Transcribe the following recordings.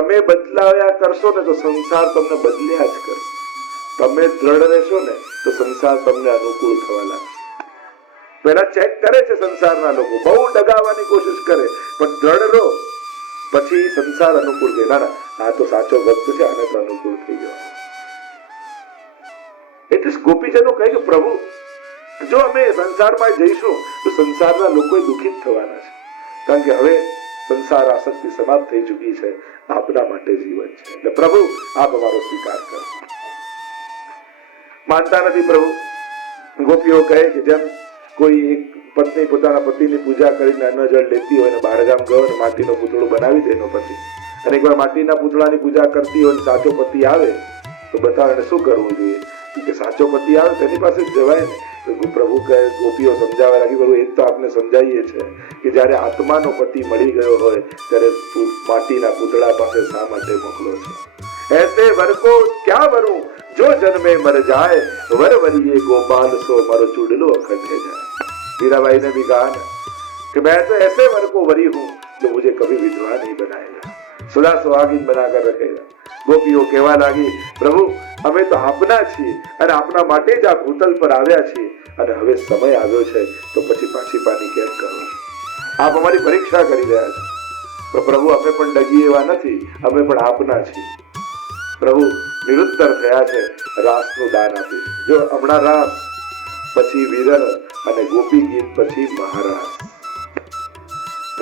તમે બદલાવ્યા કરશો ને તો સંસાર તમને બદલ્યા જ કરશે. તમે દ્રઢ રહેશો ને તો સંસાર તમને અનુકૂળ થવા લાગશે. પેલા ચેક કરે છે સંસારના લોકો, બહુ ડગાવવાની કોશિશ કરે, પણ દ્રઢ રહો પછી સંસાર અનુકૂળ કે ના આ તો સાચો ભક્ત છે, આને તો અનુકૂળ થઈ ગયો. એટલે ગોપીજનો કહે કે પ્રભુ જો અમે સંસારમાં જઈશું તો સંસારના લોકો દુઃખિત થવાના છે, કારણ કે હવે સંસાર આસક્તિ સમાપ્ત થઈ ચૂકી છે, આપના માટે જીવન છે, એટલે પ્રભુ આપ અમારો સ્વીકાર કરો. માનતા નથી પ્રભુ. ગોપીઓ કહે કે જેમ કોઈ એક પત્ની પોતાના પતિની પૂજા કરીને અન્ન જળ લેતી હોય ને બહારગામ ગયો ને માટીનો પૂતળો બનાવી દે એનો પતિ, અને એકવાર માટીના પૂતળાની પૂજા કરતી હોય સાચો પતિ આવે તો બતાવે એને શું કરવું જોઈએ, કે સાચો પતિ આવે તેની પાસે જ જવાય ને. તો પ્રભુ કહે, ગોપીઓ સમજાવવા લાગી, પ્રભુ એ તો આપને સમજાવીએ છે કે જયારે આત્માનો પતિ મળી ગયો હોય ત્યારે માટીના પૂતળા પાસે શા માટે મોકલો છો? ऐसे वर को क्या वरूं जो जन्मे मर जाए, वर वरिये गोपाल सो मर चुड़लो अखंडे जाए. मीराबाई ने भी कहा ना कि मैं तो ऐसे वर को वरी हूं जो मुझे कभी विधवा नहीं बनाएगा, सदा सुहागिन बनाकर रखेगा. ગોપીઓ કહેવા લાગી, પ્રભુ અમે તો આપના છીએ અને આપના માટે જ આ ભૂતલ પર આવ્યા છીએ, અને હવે સમય આવ્યો છે તો પછી પાછી પાની કેમ કરો? આપ અમારી પરીક્ષા કરી રહ્યા છો. તો પ્રભુ અમે પણ ડગી એવા નથી, અમે પણ આપના છીએ. પ્રભુ નિરુત્તર થયા છે, રાસનું દાન આપ્યું. જો હમણાં રાસ, પછી વિરલ અને ગોપી ગીત, પછી મહારાસ.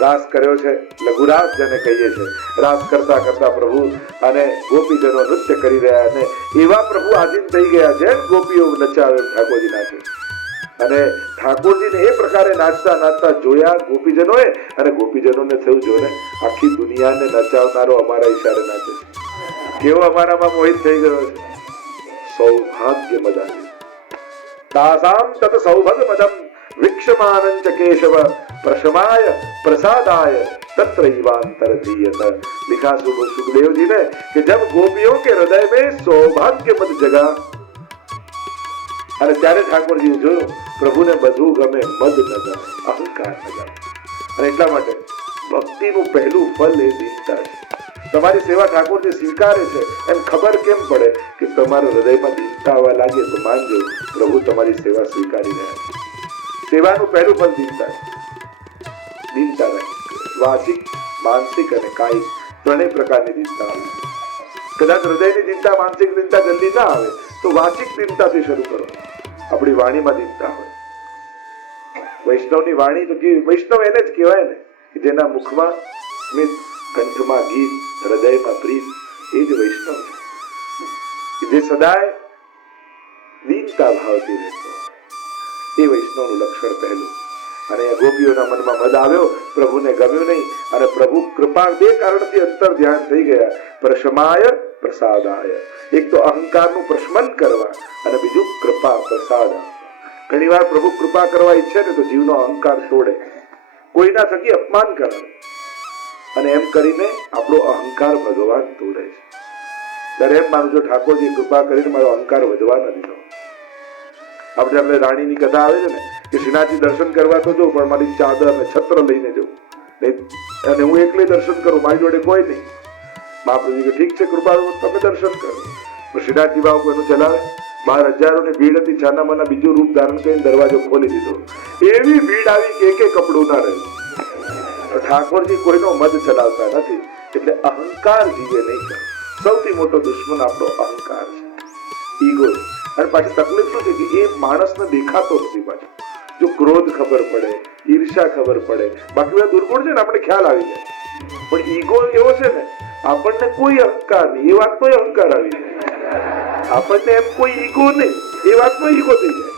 રાસ કર્યો છે, લઘુરાસ જેને કહીએ છીએ. રાસ કરતા કરતા પ્રભુ અને ગોપીજનો નૃત્ય કરી રહ્યા, અને એવા પ્રભુ આધીન થઈ ગયા જેમ ગોપીઓ નચાવે ઠાકોરજી નાચે. અને ઠાકોરજીને એ પ્રકારે નાચતા નાચતા જોયા ગોપીજનોએ, અને ગોપીજનોને થયું જો ને આખી દુનિયાને નચાવનારો અમારા ઈશારે નાચે છે, કેવો અમારામાં મોહિત થઈ ગયો છે. સૌભાગ્ય મદાની તાસામ તત સૌભગ મદમ વિક્ષમાનંચ કેશવ પ્રશમાય પ્રસાદાય तत्रैवांतरधीयत. लिखा सुखदेव जी ने कि जब गोपियों के हृदय में सौभाग्य मत जगा, અને ત્યારે ઠાકોરજી જોયું પ્રભુને બધું ગમે, મદ ન ગમે, અહંકાર ન ગમે. અને એટલા માટે ભક્તિનું પહેલું ફળ એ દીનતા છે. તમારી સેવા ઠાકોરજી સ્વીકારે છે એમ ખબર કેમ પડે કે તમારા હૃદયમાં દીનતા આવવા લાગે તો માનજો પ્રભુ તમારી સેવા સ્વીકારી રહ્યા છે. સેવાનું પહેલું ફળ દીનતા છે. દીનતા રહે, વાચિક, માનસિક અને કાયિક ત્રણેય પ્રકારની દીનતા આવે. કદાચ હૃદયની દીનતા, માનસિક દીનતા જલ્દી ના આવે તો વાચિક દીનતાથી શરૂ કરો. આપણી વાણીમાં દીનતા હોય. વૈષ્ણવની વાણી તો કેવી? વૈષ્ણવ એને જ કહેવાય ને કે જેના મુખમાં સ્મિત, કંઠમાં ગીત, હૃદયમાં પ્રીત, એ જ વૈષ્ણવ છે. જે સદાય દીનતા ભાવથી રહેતો, એ વૈષ્ણવનું લક્ષણ પહેલું. અને ગોપીઓના મનમાં મદ આવ્યો, પ્રભુને ગમ્યું નહીં, અને પ્રભુ કૃપા બે કારણથી અંતર ધ્યાન થઈ ગયા. પ્રશમાય પ્રસાદાય. એક તો અહંકારનું પ્રશમન કરવા, અને બીજું કૃપા પ્રસાદ. ઘણી વાર પ્રભુ કૃપા કરવા ઈચ્છે ને તો જીવનો અહંકાર તોડે, કોઈના થકી અપમાન કરે, અને એમ કરીને આપણો અહંકાર ભગવાન તોડે છે. ત્યારે એમ માનું છું ઠાકોરજી કૃપા કરીને મારો અહંકાર વધવા ન દીધો. આપણે રાણીની કથા આવે છે ને કે શ્રીનાથજી દર્શન કરવા તો જો, પણ મારી ચાદર અને છત્ર લઈને જવું, અને હું એકલી દર્શન કરું, મારી જોડે કોઈ નહીં. મહાપ્રભુજી કે ઠીક છે, કૃપા તમે દર્શન કરો. શ્રીનાથજી બાબુ એનું ચલાવે. બહાર હજારોની ભીડ હતી, છાનામાના બીજું રૂપ ધારણ કરીને દરવાજો ખોલી દીધો. એવી ભીડ આવી કે એક કપડું ના રહ્યું. ઠાકોરજી કોઈનો મદ ચલાવતા નથી, એટલે અહંકાર જીવે નહીં કરે. સૌથી મોટો દુશ્મન આપણો અહંકાર છે, ઈગો. અને પાછી તકલીફ શું છે કે એ માણસને દેખાતો નથી. પાછું જો ક્રોધ ખબર પડે, ઈર્ષા ખબર પડે, બાકી બધા દુર્ગુણ છે ને આપણે ખ્યાલ આવી જાય. પણ ઈગો એવો છે ને, આપણને કોઈ અહંકાર નહીં, એ વાતનો અહંકાર આવી જાય. આપણને એમ કોઈ ઈગો નહીં, એ વાતનો ઈગો થઈ જાય.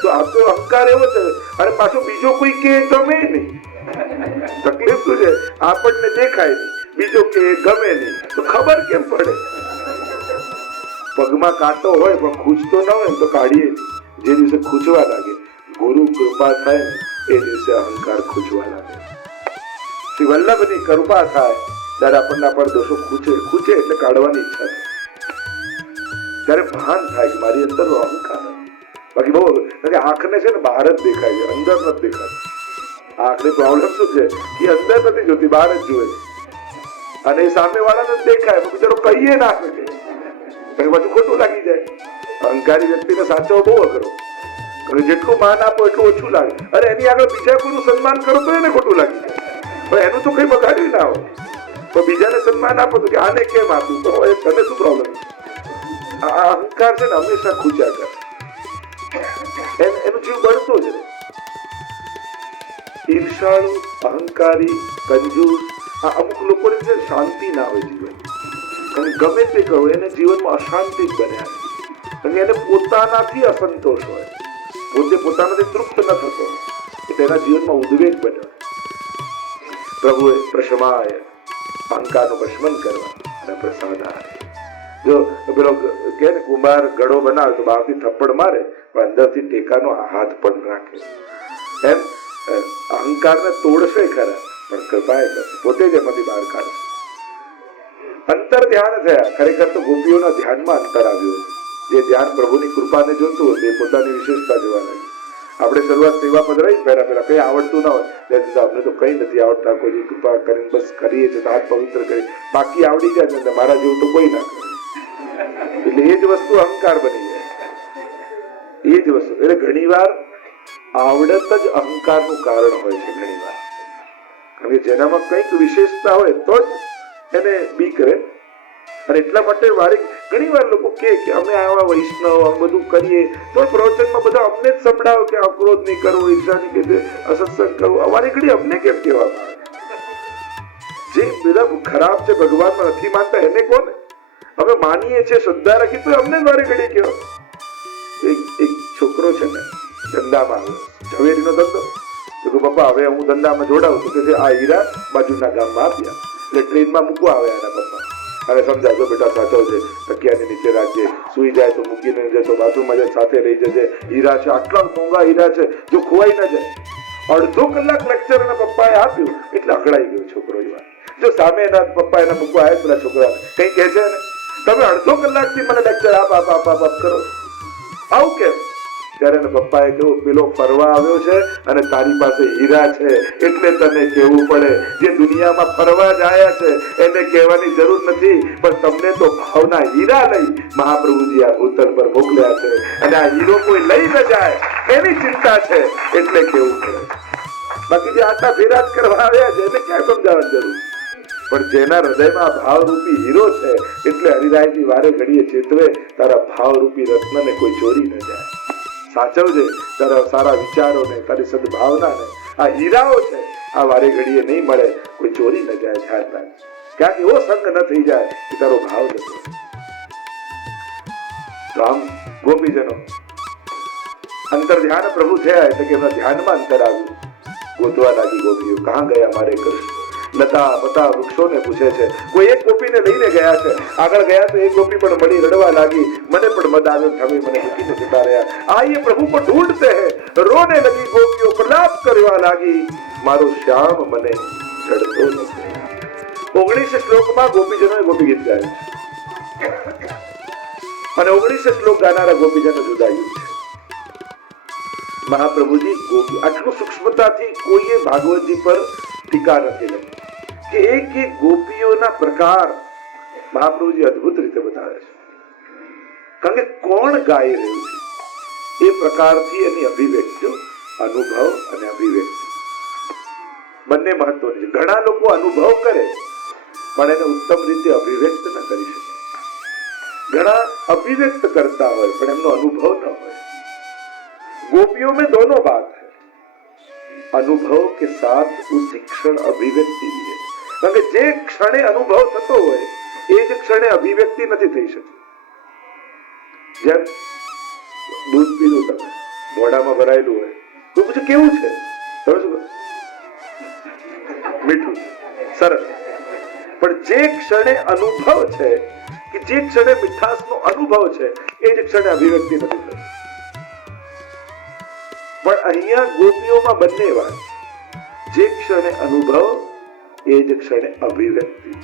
તો આ તો અહંકાર એવો છે. અને પાછો બીજો કોઈ કે ગમે નહીં. તકલીફ શું છે, આપણને દેખાય નહીં, બીજો કે ગમે નહીં, તો ખબર કેમ પડે? પગમાં કાંટો હોય પણ ખૂંચતો ન હોય તો કાઢીએ. જે દિવસે ખૂંચવા લાગે, ગુરુ કૃપા થાય ને એ દિવસે અહંકાર ખૂંચવા લાગે. શ્રી વલ્લભની કૃપા થાય ત્યારે આપણને આપણા દોષો ખૂંચે એટલે કાઢવાની ઈચ્છા થાય. ત્યારે ભાન થાય કે મારી અંદર અહંકાર. બાકી બહુ આંખને છે ને બહાર જ દેખાય છે, અંદર નથી દેખાતું. આંખની પ્રોબ્લેમ શું છે? એ અંદર નથી જોતી, બહાર જ જુએ છે. અને એ સામેવાળાને દેખાય તો બિચારો કહીએ ના શકે, પાછું ખોટું લાગી જાય. અહંકારી વ્યક્તિને સાચવો બહુ અઘરો, જેટલું માન આપો એટલું ઓછું લાગે. અરે એની આગળ બીજા કોઈનું સન્માન કરો તો એને ખોટું લાગી જાય, પણ એનું તો કઈ બગાડ્યું ના હોય. તો બીજાને સન્માન આપો તો કે આને કેમ આપ્યું, તો તને શું પ્રોબ્લેમ? આ અહંકાર છે ને હંમેશા ખૂચ્યા કરે, એનું જીવ બળતો જ રહે. ઈર્ષાળુ, અહંકારી, કંજૂસ, આ અમુક લોકોની જે શાંતિ ના હોય જીવન, અને ગમે તે કહો એને જીવનમાં અશાંતિ જ બન્યા, અને એને પોતાનાથી અસંતોષ હોય, પોતે પોતાનાથી તૃપ્ત ન થતો એટલે એના જીવનમાં ઉદ્વેગ બન્યો. પ્રભુએ પ્રશમાય, અહંકારનું ભસ્મન કરવા અને પ્રસાદાય. જો પેલો કે ને કુંભાર ઘડો બનાવે તો બહારથી થપ્પડ મારે પણ અંદરથી ટેકાનો હાથ પણ રાખે. એમ અહંકારને તોડશે ખરા પણ કૃપાએ કરશે, પોતે જ એમાંથી બહાર કાઢશે. અંતર ધ્યાન થયા. ખરેખર તો ગોપીઓના ધ્યાનમાં અંતર આવ્યું. જે ધ્યાન પ્રભુની કૃપાને જોતું હતું એ પોતાની વિશેષતા જોવા લાગ્યું. આપણે શરૂઆત સેવા પદ રહી પહેલા કઈ આવડતું ના હોય, અમને તો કઈ નથી આવડતા, કોઈ કૃપા કરીને બસ કરીએ છીએ, હાથ પવિત્ર કરી, બાકી આવડી જાય ને મારા જેવું તો કોઈ ના કરે. એટલે એ જ વસ્તુ અહંકાર બની જાય. એ જ વસ્તુ એટલે ઘણી વાર આવડત જ અહંકારનું કારણ હોય છે. ઘણી વાર કારણ કે જેનામાં કંઈક વિશેષતા હોય તો જ એને બીક રહે. અને એટલા માટે ઘણી વાર લોકો કે અમે આવા વૈષ્ણવ બધું કરીએ તો પ્રવચનમાં બધા અમને જ સંભળાવો કે અક્રોધ નહીં કરવો, ઈર્ષા નહીં કે અસત્સંગ કરવો. વારી ઘડી અમને કેમ કહેવામાં આવે? જે બધા ખરાબ છે, ભગવાનમાં નથી માનતા એને કોને? અમે માનીએ છીએ, શ્રદ્ધા રાખી તો અમને વારી ઘડી કહેવા. એક છોકરો છે ને ધંધામાં ઝવેરીનો ધંધો, તો પપ્પા હવે હું ધંધામાં જોડાવું તો કે આ હીરા બાજુના ગામમાં આપ્યા. એટલે ટ્રેનમાં મૂકવા આવે એના પપ્પા અને સમજાય તો બેટા સાચો છે, તકિયાની નીચે રાખજે, સુઈ જાય તો મૂકીને જતો, બાથરૂમમાં જાય સાથે લઈ જજે, હીરા છે, આટલા મોંઘા હીરા છે, જો ખોવાઈ ન જાય. અડધો કલાક લેક્ચર એના પપ્પાએ આપ્યું એટલે અકળાઈ ગયો છોકરો. જો સામે એના પપ્પા એના મૂકવા આવે પેલા છોકરાને કઈ કહે છે ને તમે અડધો કલાકથી મને લેક્ચર આપ કરો, આવું કેમ? ત્યારે એના પપ્પાએ કહ્યું પેલો ફરવા આવ્યો છે અને તારી પાસે હીરા છે એટલે તને કહેવું પડે. જે દુનિયામાં ફરવા જ આયા છે એને કહેવાની જરૂર નથી, પણ તમને તો ભાવના હીરા લઈ મહાપ્રભુજી આ ભૂતલ પર મોકલ્યા છે અને આ હીરો કોઈ લઈ ન જાય એની ચિંતા છે એટલે કહેવું પડે. બાકી જે આટલા ફેરા જ કરવા આવ્યા છે એને ક્યાં સમજાવવાની જરૂર? પણ જેના હૃદયમાં ભાવરૂપી હીરો છે એટલે હરિરાયની વારે ઘડીએ ચેતવે તારા ભાવરૂપી રત્નને કોઈ ચોરી ન જાય. સાચવજે તારા સારા વિચારોને, તારી સદભાવનાને. આ હીરાઓ છે, આ વારે ઘડીએ નહીં મળે, કોઈ ચોરી ન જાય. ધ્યાન રાખ, ક્યાંક એવો સંગ ન થઈ જાય કે તારો ભાવ જતો. તો આમ ગોપીજનો અંતર ધ્યાન પ્રભુ થયા એટલે કે એમના ધ્યાનમાં અંતર આવ્યું. ગોતવા લાગી ગોપીઓ, કહાં ગયા મારે કૃષ્ણ? લતા પતા વૃક્ષોને પૂછે છે. કોઈ એક ગોપીને લઈને ગયા છે, આગળ ગયા તો એક ગોપી પણ મળી રડવા લાગી, મને પણ મદ આવ્યો, તમે મને મૂકીને જતા રહ્યા. આઈએ પ્રભુ को ढूंढते हैं, रोने लगी गोपियों, प्रलाप કરવા લાગી, મારો શ્યામ મને જડતો નથી. 19 શ્લોકમાં ગોપીજનોએ ગોપી ગીત ગાયું છે અને 19 શ્લોક ગાનારા ગોપીજનો જુદાયું છે. મહાપ્રભુજી ગોપી આટલું સૂક્ષ્મતાથી કોઈએ ભાગવતજી પર ટીકા નથી લખી કે એક એક ગોપીઓના પ્રકાર મહાપ્રભુજી અદભુત રીતે બતાવે છે. કારણ કે કોણ ગાઈ રહ્યું છે એ પ્રકારથી એની અભિવ્યક્તિઓ, અનુભવ અને અભિવ્યક્તિ બંને મહત્વની છે. ઘણા લોકો અનુભવ કરે પણ એને ઉત્તમ રીતે અભિવ્યક્ત ન કરી શકે. ઘણા અભિવ્યક્ત કરતા હોય પણ એમનો અનુભવ ન હોય. गोपियों में दोनों बात है, अनुभव के साथ उसी क्षण अभिव्यक्ति भी है. કારણ કે જે ક્ષણે અનુભવ થતો હોય એ જ ક્ષણે અભિવ્યક્તિ નથી થઈ શકતી. જેમ દૂધ પીધું તમે, મોઢામાં ભરાયેલું હોય તો પૂછે કેવું છે, તમે શું મીઠું, સરસ. પણ જે ક્ષણે અનુભવ છે કે જે ક્ષણે મીઠાશનો અનુભવ છે એ જ ક્ષણે અભિવ્યક્તિ નથી થતી. પણ અહીંયા ગોપીઓમાં બંને વાત, જે ક્ષણે અનુભવ એ જ ક્ષણે અભિવ્યક્તિ.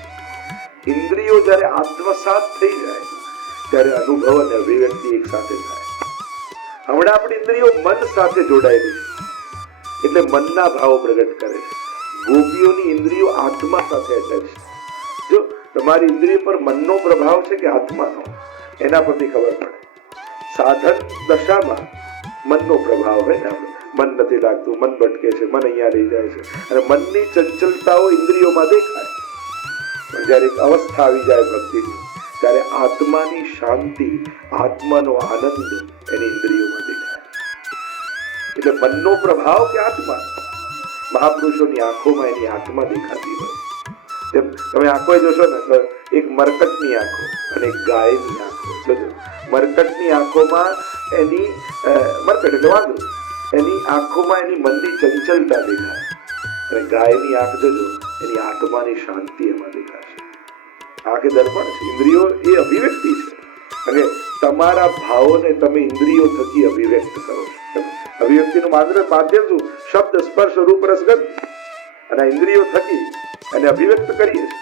ઇન્દ્રિયો જ્યારે આત્મસાત થઈ જાય ત્યારે અનુભવ અને અભિવ્યક્તિ એક સાથે થાય. હમણાં આપણી ઇન્દ્રિયો મન સાથે જોડાયેલી છે એટલે મનના ભાવો પ્રગટ કરે છે. ગોપીઓની ઇન્દ્રિયો આત્મા સાથે અટેચ છે. જો તમારી ઇન્દ્રિય પર મનનો પ્રભાવ છે કે આત્માનો, એના પરથી ખબર પડે. સાધન દશામાં મનનો પ્રભાવ હોય ને, મન નથી લાગતું, મન ભટકે છે, મન અહીંયા લઈ જાય છે, અને મનની ચંચલતાઓ ઇન્દ્રિયોમાં દેખાય. પણ જયારે એક અવસ્થા આવી જાય ભક્તિની, ત્યારે આત્માની શાંતિ, આત્માનો આનંદ એની ઇન્દ્રિયોમાં દેખાય. એટલે મનનો પ્રભાવ કે આત્મા, મહાપુરુષોની આંખોમાં એની આત્મા દેખાતી હોય. તેમ તમે આંખો જોશો ને તો એક મરકટની આંખો અને એક ગાયની આંખો. મરકટની આંખોમાં એની મરકટ એટલે વાંદરું, એની આંખોમાં એની મનની ચંચલતા દેખાય, અને ગાયની આંખ જોજો એની આત્માની શાંતિ એમાં દેખાશે. આંખ એ દર્પણ છે, ઇન્દ્રિયો એ અભિવ્યક્તિ છે, અને તમારા ભાવોને તમે ઇન્દ્રિયો થકી અભિવ્યક્ત કરો છો. અભિવ્યક્તિનું માધ્યમ શું? શબ્દ, સ્પર્શ, રૂપ, રસ, ગંધ, અને ઇન્દ્રિયો થકી એને અભિવ્યક્ત કરીએ છીએ.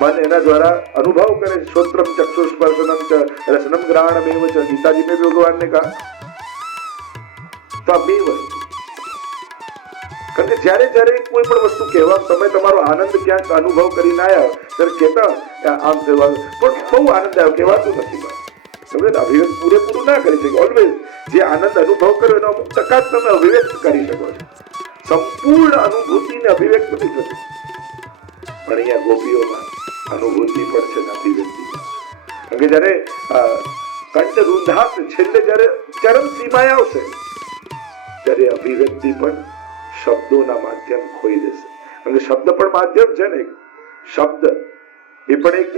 મન એના દ્વારા અનુભવ કરે છે. શ્રોત્રમ ચક્ષુ સ્પર્શનમ ચ રસનમ ગ્રહણમેવ ચ, ગીતાજી में भगवान ने कहा. તો આ બે વસ્તુ, કારણ કે જ્યારે જ્યારે કોઈ પણ વસ્તુ કહેવા તમે તમારો આનંદ ક્યાંક અનુભવ કરીને આવ્યા ત્યારે કહેતા આમ થયું, પણ બહુ આનંદ આવ્યો, કહેવાતું નથી. તમે અભિવ્યક્ત પૂરેપૂરું ના કરી શકો. ઓલવેઝ જે આનંદ અનુભવ કર્યો એનો અમુક ટકા જ તમે અભિવ્યક્ત કરી શકો છો. સંપૂર્ણ અનુભૂતિને અભિવ્યક્ત નથી થતું. પણ અહીંયા ગોપીઓમાં અનુભૂતિ પણ છે, અભિવ્યક્તિ. કારણ કે જયારે કંઠ રૂંધાશે, છેલ્લે જયારે ચરમ સીમાએ આવશે, ત્યારે અભિવ્યક્તિ પણ શબ્દોના માધ્યમ ખોઈ દેશે. કારણ કે શબ્દ પણ માધ્યમ છે ને, શબ્દ એ પણ એક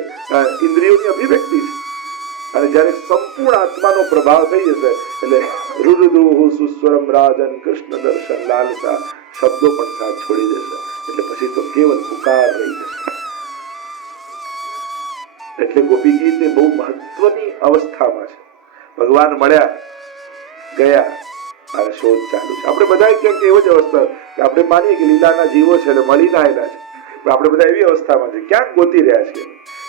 ઇન્દ્રિયોની અભિવ્યક્તિ છે. અને જયારે સંપૂર્ણ આત્માનો પ્રભાવ થઈ જશે એટલે રુરુદુહુ સુસ્વરમ રાજન કૃષ્ણ દર્શન લાલસા, શબ્દો પણ સાથ છોડી દેશે. એટલે પછી તો કેવલ પુકાર રહી જશે. એટલે ગોપી ગીત એ બહુ મહત્વની અવસ્થામાં છે. ભગવાન મળ્યા, ગયા, અને શોધ ચાલુ છે. આપણે બધા ક્યાંક એવો જ અવસ્થા કે આપણે માનીએ કે લીલાના જીવો છે એટલે મળી ના આવેલા છે, પણ આપણે બધા એવી અવસ્થામાં છે, ક્યાંક ગોતી રહ્યા છે,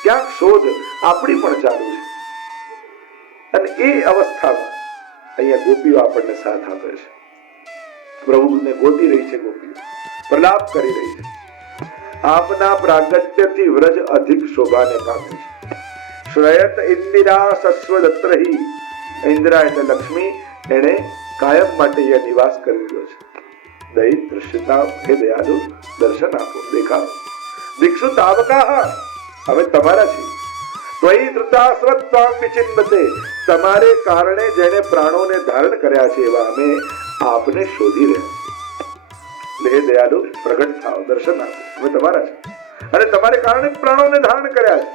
ક્યાંક શોધ આપણી પણ ચાલુ છે. અને એ અવસ્થામાં અહીંયા ગોપીઓ આપણને સાથ આપે છે. પ્રભુને ગોતી રહી છે ગોપીઓ, પ્રલાપ કરી રહી છે. આપના પ્રાગટ્યથી વ્રજ અધિક શોભાને પામે છે. શ્રયત ઇન્દિરા સસ્વદત્રહી, ઇન્દિરા એટલે લક્ષ્મી, એને કાયમ માટે અહીંયા નિવાસ કરી દીધો છે. દૈત દૃશ્યતા, હે દયાલુ દર્શન આપો, દેખાડો. દીક્ષુ તાવકા, હવે તમારા છીએ. ત્વયી ધૃતાસ્વત્વામ વિચિન્વતે, તમારે કારણે જેને પ્રાણોને ધારણ કર્યા છે એવા અમે આપને શોધી રહ્યા છીએ. હે દયાલુ પ્રગટ થાઓ, દર્શન આપો, અમે તમારા છે. અને તમારે કારણે પ્રાણોને ધારણ કર્યા છે.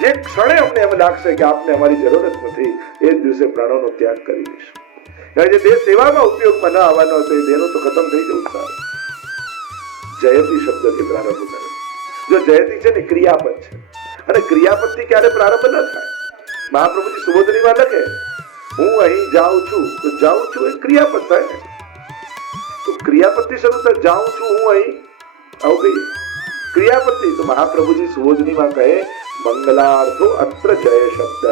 જે ક્ષણે અમને એમ લાગશે કે આપને અમારી જરૂરત નથી, એ જ દિવસે પ્રાણોનો ત્યાગ કરી દઈશું. જે દેહ સેવામાં ઉપયોગમાં ન આવવાનો હતો એ દેહનો તો ખતમ થઈ જવું સારું. જયતી શબ્દથી પ્રારંભ કરે. જો જયતી છે ને ક્રિયાપદ છે, અને ક્રિયાપદથી ક્યારે પ્રારંભ ન થાય. મહાપ્રભુજી સુબોધનીમાં લખે, હું અહીં જાઉં છું, તો જાઉં છું એ ક્રિયાપદ થાય ને. તો ક્રિયાપદથી શરૂ થાય, જાઉં છું હું અહીં, આવું કહીએ ક્રિયાપદથી. તો મહાપ્રભુજી સુબોધનીમાં કહે, મંગલાર્થો અત્ર જય શબ્દ.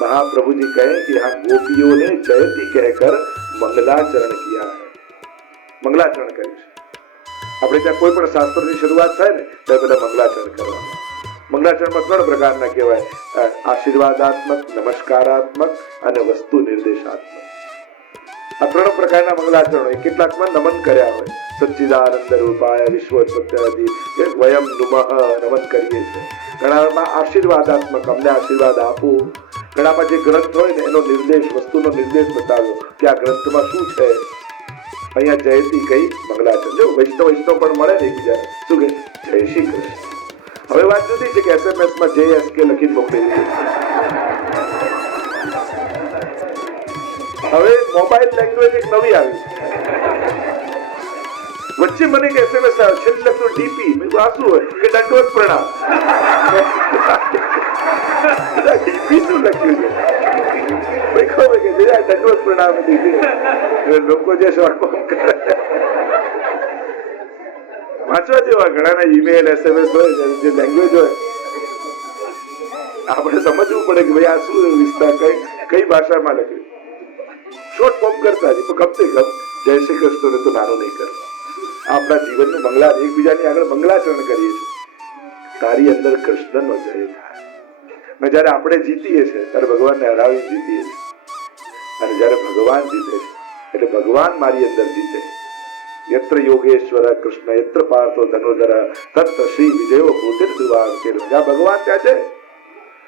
महाप्रभु जी कहे कि यहाँ गोपियों ने जयती कहकर मंगलाचरण किया है. मंगलाचरण કર્યું છે. આપણે ત્યાં કોઈ પણ શાસ્ત્રની શરૂઆત થાય ને તો પહેલા મંગલાચરણ કરવાનું. મંગલાચરણમાં 3 પ્રકારના કહેવાય, આશીર્વાદાત્મક, નમસ્કારાત્મક અને વસ્તુ નિર્દેશાત્મક. આ 3 પ્રકારના મંગલાચરણો. કેટલાકમાં નમન કર્યા હોય, સચ્ચિદાનંદ રૂપાય વિશ્વોત્પત્તિ વયમ નુમઃ નમન કરીએ છીએ. ઘણામાં આશીર્વાદાત્મક, અમને આશીર્વાદ આપો. ઘણામાં જે ગ્રંથ હોય ને એનો નિર્દેશ, વસ્તુનો નિર્દેશ બતાવ્યો કે આ ગ્રંથમાં શું છે. અહીંયા જયતી કઈ મંગલાચરણ. જો વૈષ્ણવ પણ મળે ને એકબીજા, શું કે જય શ્રી કૃષ્ણ. હવે વાત જુદી છે કે SMS માં JSK લખીને મોકલી દીધું. હવે મોબાઈલ લેંગ્વેજ એક નવી આવી. વચ્ચે મને એક SMS આવ્યો, છેલ્લે લખ્યું DP. મેં આ શું હોય કે દંડવત પ્રણામ. DP શું લખ્યું છે? દંડવત પ્રણામ DP. લોકો જે શોર્ટ વાંચવા જેવા ઘણાના ઈમેલ SMS હોય, જે લેંગ્વેજ હોય, આપણે સમજવું પડે કે ભાઈ આ શું વિસ્તાર કઈ ભાષામાં લખ્યું. શોર્ટ ફોર્મ કરતા છે તો કમસે કમ જય શ્રી કૃષ્ણ તો નાનું નહીં કરવું. આપણા જીવનનું મંગલા, એકબીજાની આગળ મંગલાચરણ કરીએ છીએ. તારી અંદર કૃષ્ણનો જય થાય. અને જયારે આપણે જીતીએ છીએ ત્યારે ભગવાનને હરાવી જીતીએ છીએ, અને જયારે ભગવાન જીતે છે એટલે ભગવાન મારી અંદર જીતે. યત્ર યોગેશ્વર કૃષ્ણ યત્ર પાર્થો ધનુર્ધર તત્ર શ્રી વિજયો ભૂતિર દ્વાર. જ્યાં ભગવાન ત્યાં છે,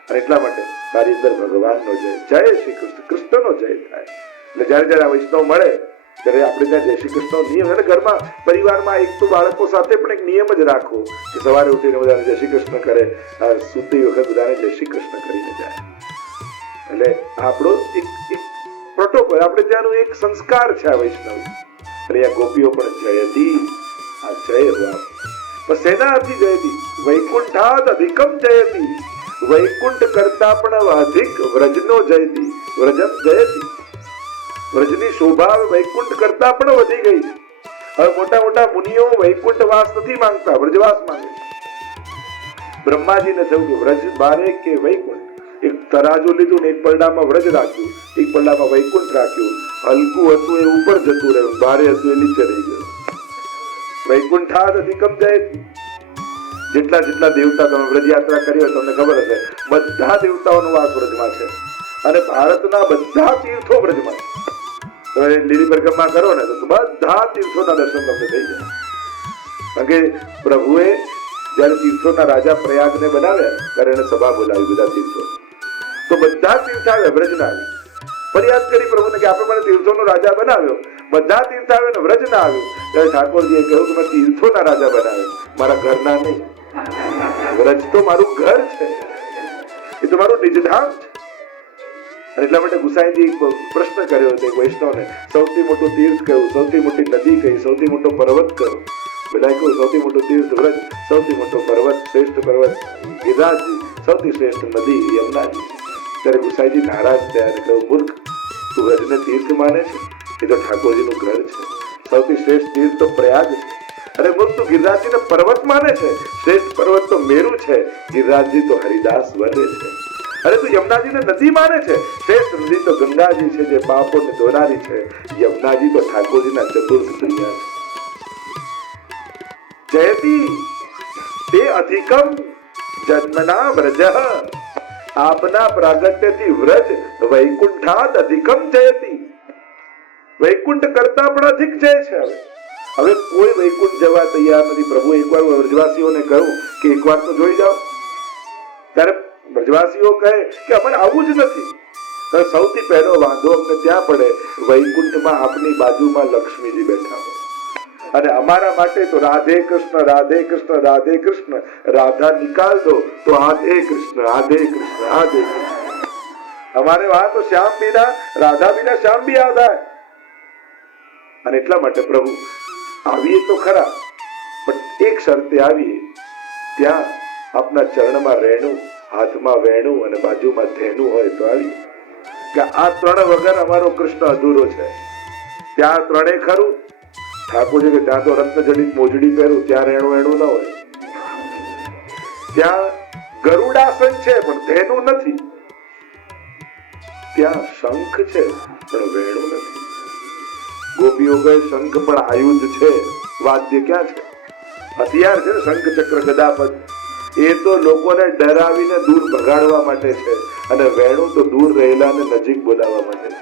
અને એટલા માટે તારી અંદર ભગવાનનો જય, જય શ્રી કૃષ્ણ, કૃષ્ણનો જય થાય. એટલે જયારે જયારે આ વૈષ્ણવ મળે ત્યારે આપણે ત્યાં જય શ્રી કૃષ્ણનો નિયમ, અને ઘરમાં પરિવારમાં એક તો બાળકો સાથે પણ એક નિયમ જ રાખવો કે સવારે ઉઠીને બધાને જય શ્રી કૃષ્ણ કરે, સુતી વખત બધાને જય શ્રી કૃષ્ણ કરીને જાય. એટલે આપણો એક પ્રોટોકોલ, આપણે ત્યાંનું એક સંસ્કાર છે આ વૈષ્ણવ. અને આ ગોપીઓ પણ જયતી, આ જય હોવા પણ સેનાથી જયતી. વૈકુંઠાદ અધિકમ જયતી, વૈકુંઠ કરતા પણ અધિક વ્રજનો જયતી. વ્રજમ જયતી, વ્રજની શોભા વૈકુંઠ કરતા પણ વધી ગઈ છે. હવે મોટા મોટા મુનિઓ વૈકુંઠ વાસ નથી માંગતા, વ્રજવાસ માંગે. બ્રહ્માજીને થયું કે વ્રજ બારે કે વૈકુંઠ. એક તરાજુ લીધું ને એક પલડામાં વ્રજ રાખ્યું, એક પલડામાં વૈકુંઠ રાખ્યું. હલકું હતું એ ઉપર જતું રહ્યું, ભારે હતું એ નીચે રહી ગયું. વૈકુંઠાદ અધિકમ જયતી. જેટલા જેટલા દેવતા, તમે વ્રજ યાત્રા કરી હોય તમને ખબર હશે, બધા દેવતાઓનો વાસ વ્રજમાં છે, અને ભારતના બધા તીર્થો વ્રજમાં છે. તમે લીલી પરિક્રમા કરો ને તો બધા તીર્થોના દર્શન તમને થઈ જાય. કારણ કે પ્રભુએ જયારે તીર્થોના રાજા પ્રયાગને બનાવ્યા ત્યારે એને સભા બોલાવી બધા તીર્થો, તો બધા તીર્થ આવ્યા, વ્રજના આવ્યા. ફરિયાદ કરી પ્રભુને કે આપણે મને તીર્થોનો રાજા બનાવ્યો, બધા તીર્થ આવ્યો ને વ્રજ ના આવ્યું. ત્યારે ઠાકોરજીએ કહ્યું કે મેં તીર્થોના રાજા બનાવ્યો, મારા ઘરના નહીં. વ્રજ તો મારું ઘર છે, એ તો મારું નિજધામ છે. અને એટલા માટે ગુસાઈજી પ્રશ્ન કર્યો હતો વૈષ્ણવને, સૌથી મોટું તીર્થ કયું, સૌથી મોટી નદી કઈ, સૌથી મોટો પર્વત કયો? બધા કહ્યું સૌથી મોટું તીર્થ વ્રજ, સૌથી મોટો પર્વત, શ્રેષ્ઠ પર્વત ગિરિરાજજી, સૌથી શ્રેષ્ઠ નદી યમુનાજી. ત્યારે ગુસાઈજી નારાજ થયા, કહ્યું મૂર્ખ, તું વ્રજને તીર્થ માને છે? એ તો ઠાકોરજીનું ઘર છે. સૌથી શ્રેષ્ઠ તીર્થ તો પ્રયાગ છે. અને મૂર્ખ, તું ગિરિરાજજીને પર્વત માને છે? શ્રેષ્ઠ પર્વત તો મેરુ છે, ગિરિરાજજી તો હરિદાસ વને છે. અરે તું યમુનાજીને નદી માને છે? શ્રેષ્ઠ નદી તો ગંગાજી છે, જે પાપોને ધોનારી છે. યમુનાજી તો ઠાકોરજીના ચતુર્થ કન્યા છે. જયતી તે અધિકમ જન્મના વ્રજ, આપના પ્રાગટ્યથી વ્રજ વૈકુંઠાદ અધિકમ જયતી. વૈકુંઠ કરતા પણ અધિક જય છે. હવે કોઈ વૈકુંઠ જવા તૈયાર નથી. પ્રભુ એકવાર વ્રજવાસીઓને કહ્યું કે એકવાર તો જોઈ જાઓ. ત્યારે વ્રજવાસીઓ કહે કે અમને આવું જ નથી. સૌથી પહેલો વાંધો અમને ત્યાં પડે, વૈકુંઠમાં આપની બાજુમાં લક્ષ્મીજી બેઠા હોય, અને અમારા માટે તો રાધે કૃષ્ણ રાધે કૃષ્ણ રાધે કૃષ્ણ, રાધા નિકાલ દો તો આધે કૃષ્ણ આધે કૃષ્ણ આધે કૃષ્ણ. हमारे वहां तो श्याम बिना राधा बिना श्याम भी याद आए. અને એટલા માટે પ્રભુ આવીએ તો ખરા, પણ એક શરતે આવીએ, ત્યાં આપના ચરણમાં રેણું, હાથમાં વેણું અને બાજુમાં ધેનું હોય તો આવીએ. કે આ ત્રણ વગર અમારો કૃષ્ણ અધૂરો છે. ત્યાં ત્રણે ખરું. ઠાકોરજી કે ત્યાં તો રત્નજડિત મોજડી પહેરું, ત્યાં રેણું વેણું ન હોય. ત્યાં ગરુડાસન છે પણ ધેનું નથી. ત્યાં શંખ છે પણ વેણું નથી. ગોપીઓ કહે શંખ પણ આયુધ છે, વાદ્ય ક્યાં છે? હથિયાર છે શંખ ચક્ર ગદાપદ. એ તો લોકોને ડરાવીને દૂર ભગાડવા માટે છે, અને વેણું તો દૂર રહેલાને નજીક બોલાવવા માટે છે.